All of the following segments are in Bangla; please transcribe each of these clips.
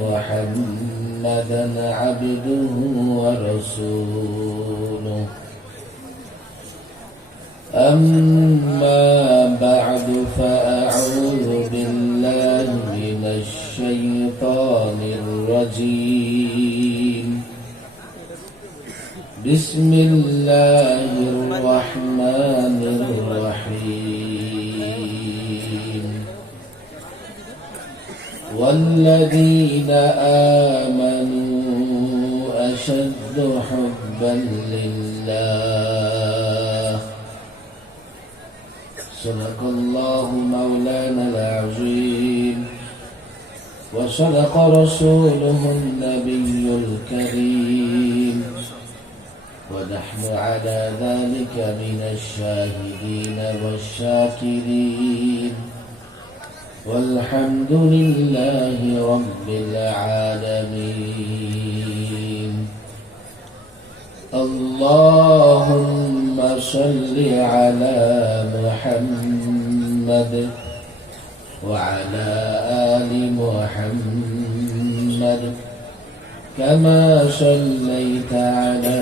محمدا عبده ورسوله. أما بعد فأعوذ بالله من الشيطان الرجيم. بسم الله آمنوا أشد حبا لله. صدق الله مولانا العظيم. وصدق رسوله النبي الكريم. ونحن على ذلك من الشاهدين والشاكرين. والحمد لله رب العالمين. اللهم صل على محمد وعلى آل محمد كما صليت على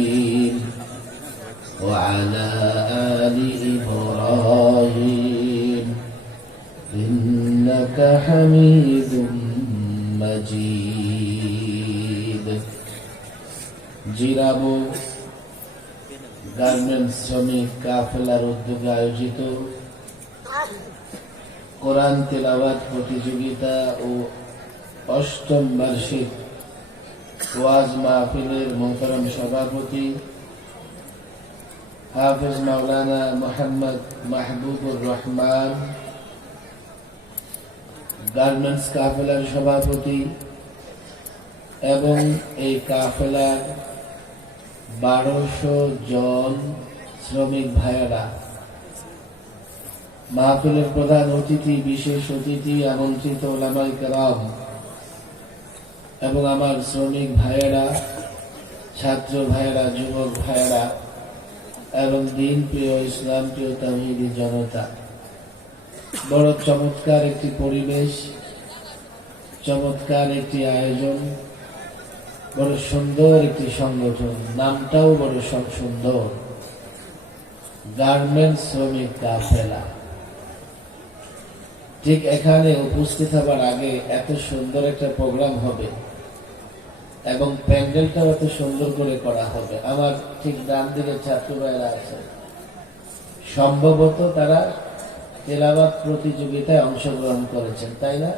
জিরাবো। গার্মেন্টস শ্রমিক, কাফেলার উদ্যোগে আয়োজিত কোরআন তেলাবাদ প্রতিযোগিতা ও অষ্টম বার্ষিক ওয়াজ মাহফিলের মোহতরম সভাপতি হাফিজ মাওলানা মোহাম্মদ মাহবুবুর রহমান, গার্মেন্টস কাফেলার সভাপতি এবং এই কাফেলার বারোশো জন শ্রমিক ভাইয়েরা। মাহফিলের প্রধান অতিথি, বিশেষ অতিথি, আমন্ত্রিত ওলামাই কালাম এবং আমার শ্রমিক ভাইয়েরা, ছাত্র ভাইয়েরা, যুবক ভাইয়েরা এবং দিন প্রিয় ইসলাম প্রিয় তাহিদি জনতা। বড় চমৎকার একটি পরিবেশ, চমৎকার একটি আয়োজন। বড় সুন্দর একটি সংগঠন। নামটাও বড় সব সুন্দর। গার্মেন্ট শ্রমিক কাফেলা ঠিক এখানে উপস্থিত হবার আগে এত সুন্দর একটা প্রোগ্রাম হবে এবং প্যান্ডেলটাও এত সুন্দর করে করা হবে। আমার ঠিক ডান দিকে ছাত্র ভাইরা আছে। সম্ভবত তারা তেলাবাদ প্রতিযোগিতায় অংশগ্রহণ করেছেন, তাই না?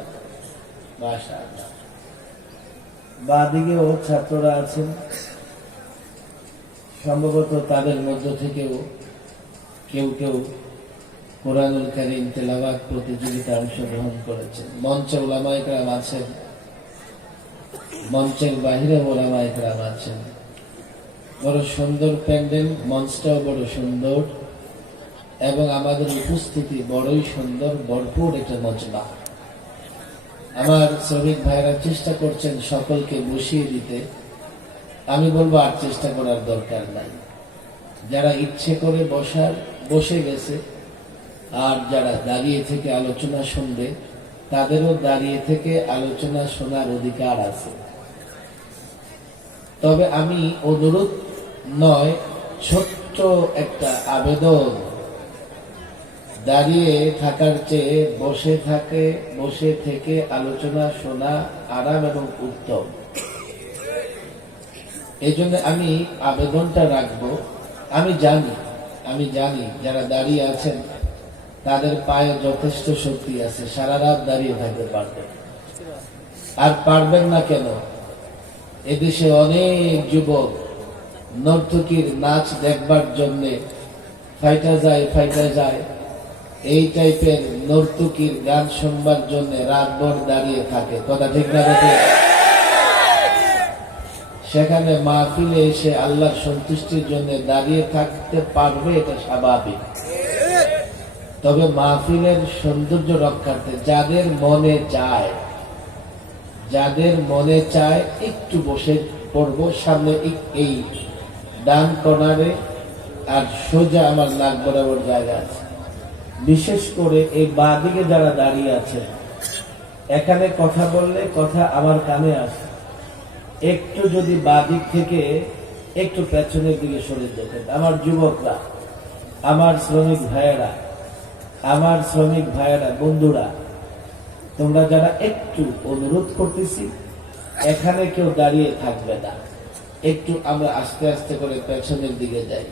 বাসা বাদিকেও ছাত্ররা আছেন। সম্ভবত তাদের মধ্য থেকেও কেউ কেউ কোরআনুল করিম তেলাবাদ প্রতিযোগিতায় অংশগ্রহণ করেছেন। মঞ্চে ওলামাইকরাম আছেন। মঞ্চের বাহিরে ওলামাইকরাম আছেন। বড় সুন্দর প্যান্ডেল, মঞ্চটাও বড় সুন্দর এবং আমাদের উপস্থিতি বড়ই সুন্দর, ভরপুর একটা মজবা আমার শ্রমিক ভাইরা চেষ্টা করছেন সকলকে বসিয়ে দিতে। আমি বলব আর চেষ্টা করার দরকার নাই। যারা ইচ্ছে করে বসার, বসে গেছে, আর যারা দাঁড়িয়ে থেকে আলোচনা শুনবে, তাদেরও দাঁড়িয়ে থেকে আলোচনা শোনার অধিকার আছে। তবে আমি অনুরোধ নয়, ছোট্ট একটা আবেদন দাঁড়িয়ে থাকার চেয়ে বসে থাকে, বসে থেকে আলোচনা শোনা আরাম এবং উত্তম। এই জন্য আমি আবেদনটা রাখব। আমি জানি আমি জানি যারা দাঁড়িয়ে আছেন, তাদের পায়ে যথেষ্ট শক্তি আছে, সারা রাত দাঁড়িয়ে থাকতে পারবেন। আর পারবেন না কেন? এদেশে অনেক যুবক নর্তকীর নাচ দেখবার জন্যে ফাইটা যায় ফাইটা যায়। এই টাইপের নর্তকীর গান শুনবার জন্য রাতভর দাঁড়িয়ে থাকে। কথা ঠিক না ঠিক সেখানে মাহফিলে এসে আল্লাহর সন্তুষ্টির জন্য দাঁড়িয়ে থাকতে পারবে, এটা স্বাভাবিক। তবে মাহফিলের সৌন্দর্য রক্ষার্থে যাদের মনে চায়, যাদের মনে চায় একটু বসে পড়ব, সামনে এই ডান কর্নারে, আর সোজা আমার নাক বরাবর জায়গা আছে। বিশেষ করে এই বাঁদিকে যারা দাঁড়িয়ে আছে। এখানে কথা বললে কথা আমার কানে আসে। একটু যদি বাদিক থেকে একটু পেছনের দিকে সরে যেতেন। আমার যুবকরা, আমার শ্রমিক ভাইয়েরা, আমার শ্রমিক ভাইয়েরা, বন্ধুরা, তোমরা যারা একটু অনুরোধ করতেছি, এখানে কেউ দাঁড়িয়ে থাকবে না। একটু আমরা আস্তে আস্তে করে পেছনের দিকে যাই।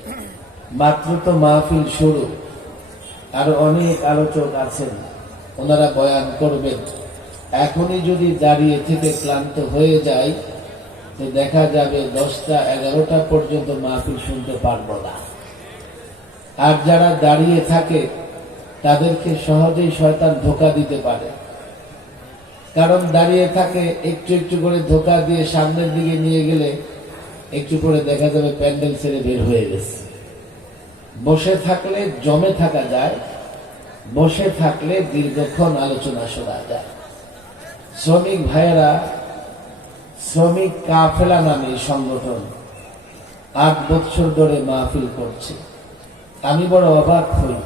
মাত্র তো মাহফিল শুরু। আরও অনেক আলোচক আছেন, ওনারা বয়ান করবেন। এখনই যদি দাঁড়িয়ে থেকে ক্লান্ত হয়ে যায় তো দেখা যাবে দশটা এগারোটা পর্যন্ত মাহফিল শুনতে পারব না। আর যারা দাঁড়িয়ে থাকে, তাদেরকে সহজেই শয়তান ধোকা দিতে পারে। কারণ দাঁড়িয়ে থাকে, একটু একটু করে ধোকা দিয়ে সামনের দিকে নিয়ে গেলে একটু করে দেখা যাবে প্যান্ডেল ছেড়ে বের হয়ে গেছে। বসে থাকলে জমে থাকা যায়, বসে থাকলে দীর্ঘক্ষণ আলোচনা শোনা যায়। শ্রমিক ভাইয়েরা, শ্রমিক কাফেলা নামে সংগঠন আট বছর ধরে মাহফিল করছে। আমি বড় অবাক হই,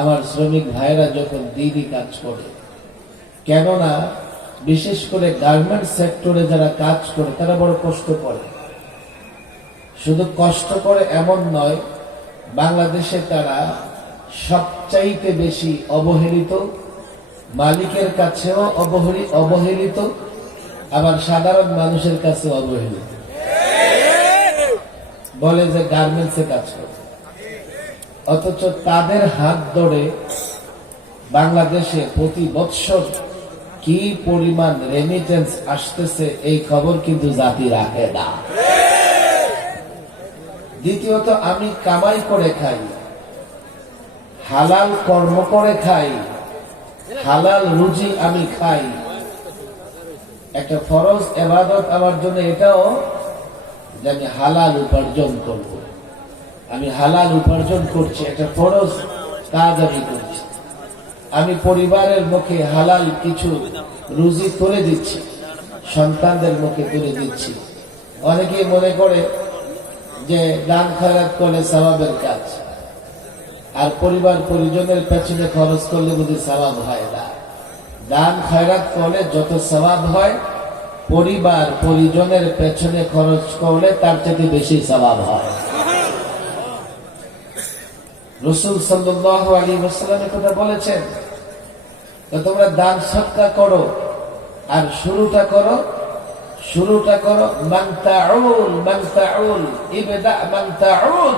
আমার শ্রমিক ভাইয়েরা যখন দিনই কাজ করে, কেননা বিশেষ করে গার্মেন্ট সেক্টরে যারা কাজ করে, তারা বড় কষ্ট করে। শুধু কষ্ট করে এমন নয় বাংলাদেশে তারা সবচাইতে বেশি অবহেলিত, মালিকের কাছেও অবহেলি অবহেলিত, আবার সাধারণ মানুষের কাছে অবহেলিত। বলে যে গার্মেন্টসে কাজ করে। অথচ তাদের হাত ধরে বাংলাদেশে প্রতি বৎসর কি পরিমাণ রেমিটেন্স আসতেছে, এই খবর কিন্তু জাতি রাখে না। দ্বিতীয়ত, আমি কামাই করে খাই, হালাল কর্ম করে খাই, হালাল রুজি আমি খাই। একটা ফরজ এবাদত আমার জন্য এটাও যে আমি হালাল উপার্জন করব। আমি হালাল উপার্জন করছি, একটা ফরজ কাজ আমি করছি। আমি পরিবারের মুখে হালাল কিছু রুজি তুলে দিচ্ছি, সন্তানদের মুখে তুলে দিচ্ছি। অনেকেই মনে করে যে দান খয়রাত করলে সবাবের কাজ। আর পরিবার পরিজনের পেছনে খরচ করলে বুঝি সবাব হয় না। দান খয়রাত করলে যত সবাব হয়, পরিবার পরিজনের পেছনে খরচ করলে তার থেকে বেশি সবাব হয়। রসুল সাল্লাহ আলী কথা বলেছেন তোমরা দান সৎকা করো আর শুরুটা করো শুরুটা করো মাংতাউল মাংতাউল ইবেদা মাংতাউল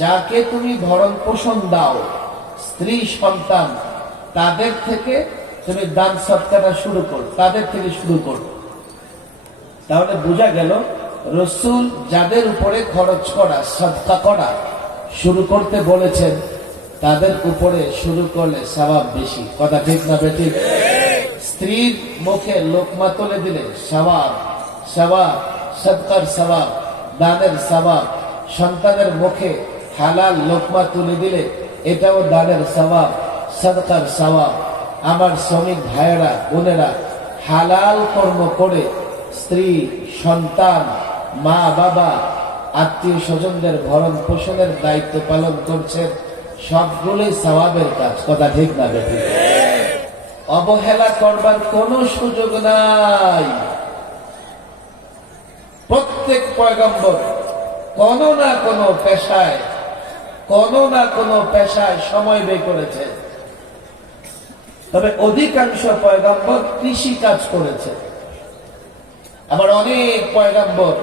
যাকে তুমি ভরণ পোষণ দাও, স্ত্রী, সন্তান, তাদের থেকে তুমি দান সৎকারটা শুরু করো, তাদের থেকে শুরু করো। তাহলে বোঝা গেল, রসুল যাদের উপরে খরচ করা, সৎকা করা, শুরু করতে বলেছেন, তাদের উপরে শুরু করলে স্বভাব বেশি। কথা ঠিক না বেঠিক? স্ত্রীর মুখে লোকমা তুলে দিলে স্বভাব স্বভাব সৎকার স্বভাব দানের স্বভাব সন্তানের মুখে হালাল লোকমা তুলে দিলে এটাও দানের স্বভাব সদকার স্বভাব আমার শ্রমিক ভাইয়েরা, বোনেরা, হালাল কর্ম করে স্ত্রী, সন্তান, মা, বাবা, আত্মীয় স্বজনদের ভরণ পোষণের দায়িত্ব পালন করছেন, সবগুলোই সওয়াবের কাজ। কথা ঠিক না, বেঠিক? অবহেলা করবার কোনো সুযোগ নাই। প্রত্যেক পয়গম্বর কোন না কোন পেশায়, কোন না কোন পেশায় সময় ব্যয় করেছে। তবে অধিকাংশ পয়গম্বর কৃষি কাজ করেছে। আবার অনেক পয়গম্বর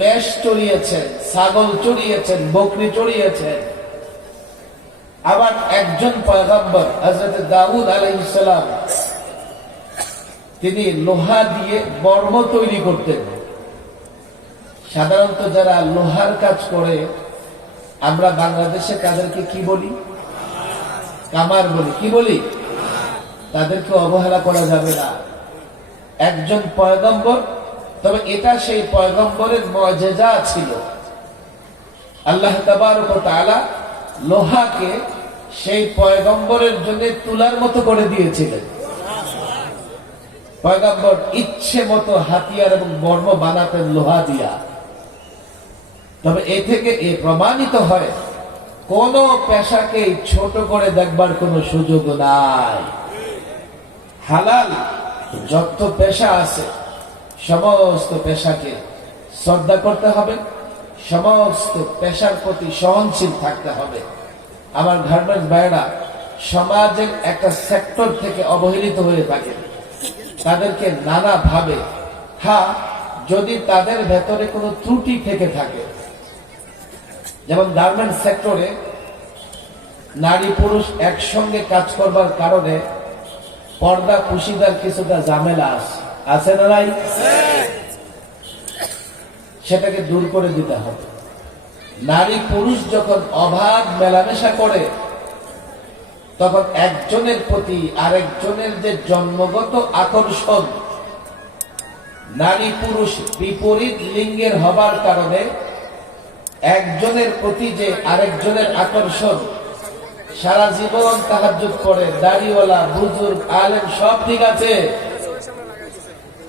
মেষ চড়িয়েছেন, ছাগল চড়িয়েছেন, বকরি চড়িয়েছেন। আবার একজন পয়গম্বর হজরত দাউদ আলাইসালাম তিনি লোহা দিয়ে বর্ম তৈরি করতেন। সাধারণত যারা লোহার কাজ করে, আমরা বাংলাদেশে তাদেরকে কি বলি? কামার বলি। কি বলি? তাদেরকে অবহেলা করা যাবে না। একজন পয়গম্বর, তবে এটা সেই পয়গম্বরের মজেজা ছিল। আল্লাহ তাআলা লোহাকে সেই পয়গম্বরের জন্য তুলার মতো করে দিয়েছিলেন। পয়গম্বর ইচ্ছে মতো হাতিয়ার এবং বর্ম বানাতেন লোহা দিয়া। তবে এ থেকে এ প্রমাণিত হয়, কোন পেশাকে ছোট করে দেখবার কোনো সুযোগ নাই। হালাল যত পেশা আছে, সমস্ত পেশাকে শ্রদ্ধা করতে হবে, সমস্ত পেশার প্রতি সহনশীল থাকতে হবে। আমার গার্মেন্টস ভাইয়েরা সমাজের একটা সেক্টর থেকে অবহেলিত হয়ে থাকে। তাদেরকে নানা ভাবে হ্যাঁ যদি তাদের ভেতরে কোনো ত্রুটি থেকে থাকে যেমন গার্মেন্ট সেক্টরে নারী পুরুষ একসঙ্গে কাজ করবার কারণে পর্দা পুশিদার কিছুটা ঝামেলা আছে আছে না নাই? সেটাকে দূর করে দিতে হবে। নারী পুরুষ যখন অভাব, মেলামেশা করে, তখন একজনের প্রতি আরেকজনের যে জন্মগত আকর্ষণ, নারী পুরুষ বিপরীত লিঙ্গের হবার কারণে একজনের প্রতি যে আরেকজনের আকর্ষণ, সারা জীবন তাহাজুদ করে, দাড়িওয়ালা, বুজুর্গ, আলেম সব ঠিক আছে।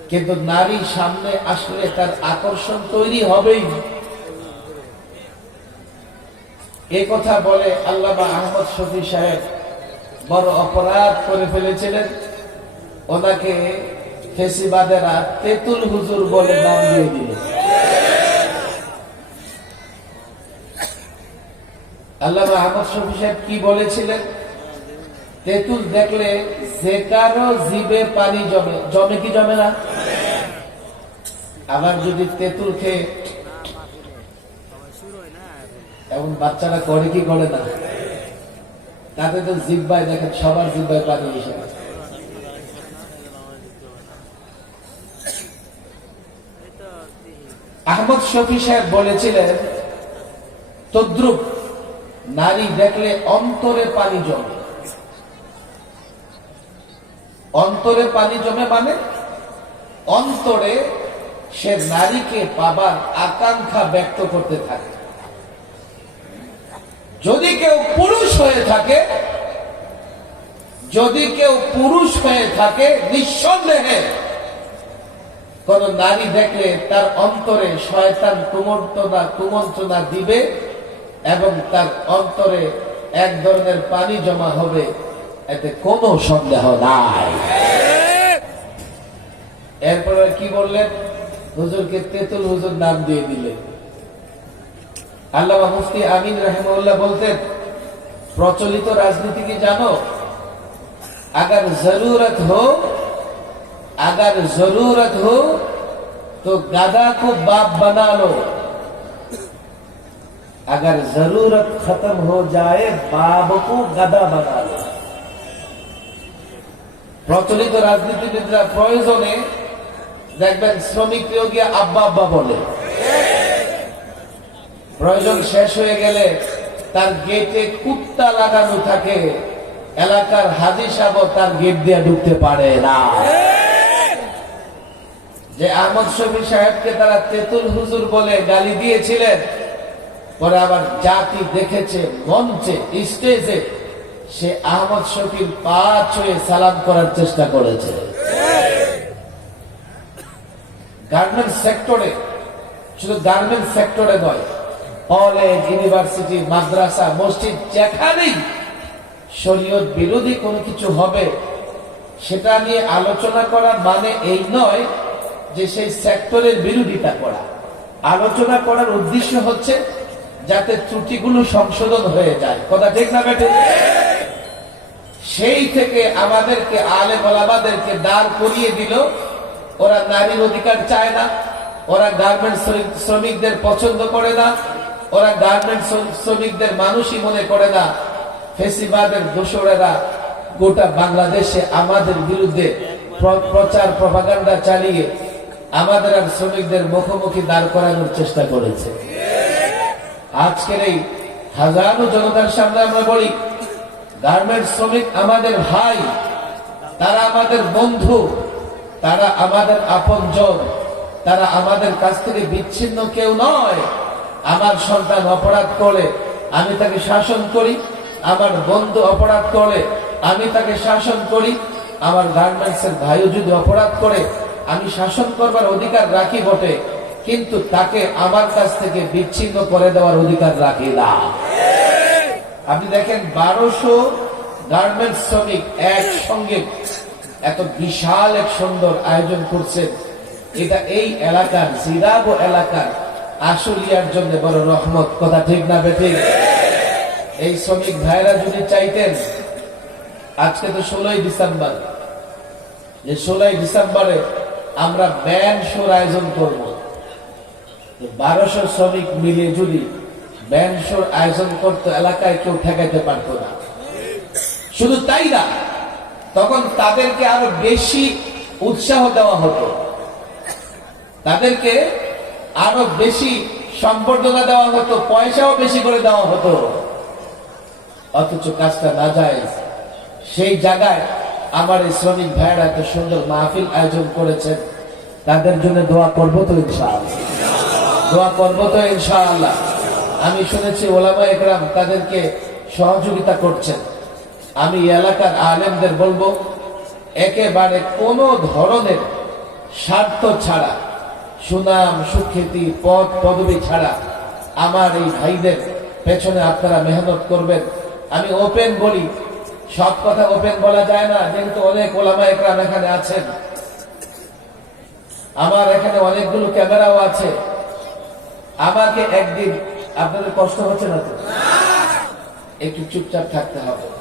কিন্তু নারী সামনে আসলে তার আকর্ষণ তৈরি হবেই। এ কথা বলে আল্লামা আহমদ শফি সাহেব বড় অপরাধ করে ফেলেছিলেন। ওনাকে ফেসিবাদেরা তেতুল হুজুর বলে নাম দিয়ে দিল আল্লামা আহমদ শফি সাহেব কি বলেছিলেন? তেঁতুল দেখলে যে কারও জিবে পানি জমে জমে কি জমে না? আবার যদি তেঁতুল খেয়ে এখন বাচ্চারা করে কি করে না? তাতে তো জিব্বায় দেখেন, সবার জিব্বায় পানি এসে আহমদ শফি সাহেব বলেছিলেন, তদ্রুপ, নারী দেখলে অন্তরে পানি জমে। অন্তরে পানি জমে মানে? অন্তরে সে নারীকে পাবার আকাঙ্ক্ষা ব্যক্ত করতে থাকে। যদি কেউ পুরুষ হয়ে থাকে, যদি কেউ পুরুষ হয়ে থাকে, নিঃসন্দেহে কোন নারী দেখলে তার অন্তরে শয়তান কুমন্ত্রণা কুমন্ত্রণা দিবে এবং তার অন্তরে এক ধরনের পানি জমা হবে। এতে কোনো সন্দেহ নাই। এরপরে কি বললেন? হুজুরকে তেতুল হুজুর নাম দিয়ে দিলেন। আল্লাহ মুফতি আমিন রহমউল্লাহ বলতেন প্রচলিত রাজনীতি কি জানো अगर जरूरत हो अगर जरूरत हो तो गदा को बाप बना लो अगर जरूरत खत्म हो जाए बाप को गदा बना लो প্রচলিত রাজনীতিবিদরা প্রয়োজনে দেখবেন শ্রমিককেও গিয়ে আব্বা আব্বা বলে প্রয়োজন শেষ হয়ে গেলে তার গেটে কুত্তা লাগানো থাকে। এলাকার হাজি সাহেব তার গেট দিয়ে ঢুকতে পারে না। যে আহমদ শফি সাহেবকে তারা তেতুল হুজুর বলে গালি দিয়েছিলেন, পরে আবার জাতি দেখেছে, মঞ্চে, স্টেজে সে আহমদ শফির পা ছুঁয়ে সালাম করার চেষ্টা করেছে। গার্মেন্ট সেক্টরে, শুধু গার্মেন্ট সেক্টরে নয় কলেজ ইউনিভার্সিটি, মাদ্রাসা, মসজিদ যেখানেই শরীয়ত বিরোধী কোনো কিছু হবে, সেটা নিয়ে আলোচনা করা মানে এই নয় যে সেই সেক্টরের বিরোধিতা করা। আলোচনা করার উদ্দেশ্য হচ্ছে যাতে ত্রুটিগুলো সংশোধন হয়ে যায়। কথা ঠিক না বেটে সেই থেকে আমাদেরকে আলে বলাবাদেরকে দাঁড় করিয়ে দিল, ওরা নারীর অধিকার চায় না, ওরা গার্মেন্ট শ্রমিকদের পছন্দ করে না ওরা গার্মেন্ট শ্রমিকদের মানুষই মনে করে না, ফেসিবাদের দোসরেরা গোটা বাংলাদেশে আমাদের বিরুদ্ধে প্রচার প্রভাগান্ডা চালিয়ে আমাদের আর শ্রমিকদের মুখোমুখি দাঁড় করানোর চেষ্টা করেছে। আজকের এই হাজারো জনতার সামনে আমরা বলি, গার্মেন্ট শ্রমিক আমাদের ভাই, তারা আমাদের বন্ধু, তারা আমাদের আপন তারা আমাদের কাছ থেকে বিচ্ছিন্ন কেউ নয়। আমার সন্তান অপরাধ করে, আমি তাকে শাসন করি। আমার বন্ধু অপরাধ করে, আমি তাকে শাসন করি। আমার গার্মেন্টস এর ভাইও যদি অপরাধ করে, আমি শাসন করবার অধিকার রাখি বটে, কিন্তু তাকে আমার কাছ থেকে বিচ্ছিন্ন করে দেওয়ার অধিকার রাখি না। আপনি দেখেন, বারোশো গার্মেন্টস শ্রমিক একসঙ্গে এত বিশাল এক সুন্দর আয়োজন করছেন। এটা এই এলাকার জিরাব এলাকার আশুলিয়ার জন্য বড় রহমত, কথা ঠিক না বেঠিক? এই শ্রমিক ভাইরা যদি চাইতেন, আজকে তো ষোলোই ডিসেম্বর। যে ষোলোই ডিসেম্বরে আমরা ব্যান্ড শোর আয়োজন করব। বারোশো শ্রমিক মিলে যদি ব্যান্ড শোর আয়োজন করতো, এলাকায় কেউ ঠেকাইতে পারতো না। শুধু তাই না, তখন তাদেরকে আরও বেশি উৎসাহ দেওয়া হতো। তাদেরকে আরও বেশি সম্বর্ধনা দেওয়া হতো পয়সাও বেশি করে দেওয়া হতো। অথচ কাজটা না যায়। সেই জায়গায় আমার এই শ্রমিক ভাইয়েরা এত সুন্দর মাহফিল আয়োজন করেছেন। তাদের জন্য দোয়া করব তো দোয়া করব তো ইনশাআল্লাহ। আমি শুনেছি ওলামা একরাম তাদেরকে সহযোগিতা করছেন। আমি এলাকার আলেমদের বলব, একেবারে কোনো ধরনের স্বার্থ ছাড়া সুনাম, সুখ্যাতি, পদ, পদবি ছাড়া আমার এই ভাইদের পেছনে আপনারা মেহনত করবেন। আমি ওপেন বলি, সব কথা ওপেন বলা যায় না, যেহেতু অনেক ওলামা একরাম এখানে আছেন। আমার এখানে অনেকগুলো ক্যামেরাও আছে। আমাকে একদিন, আপনাদের কষ্ট হচ্ছে না তো? একটু চুপচাপ থাকতে হবে।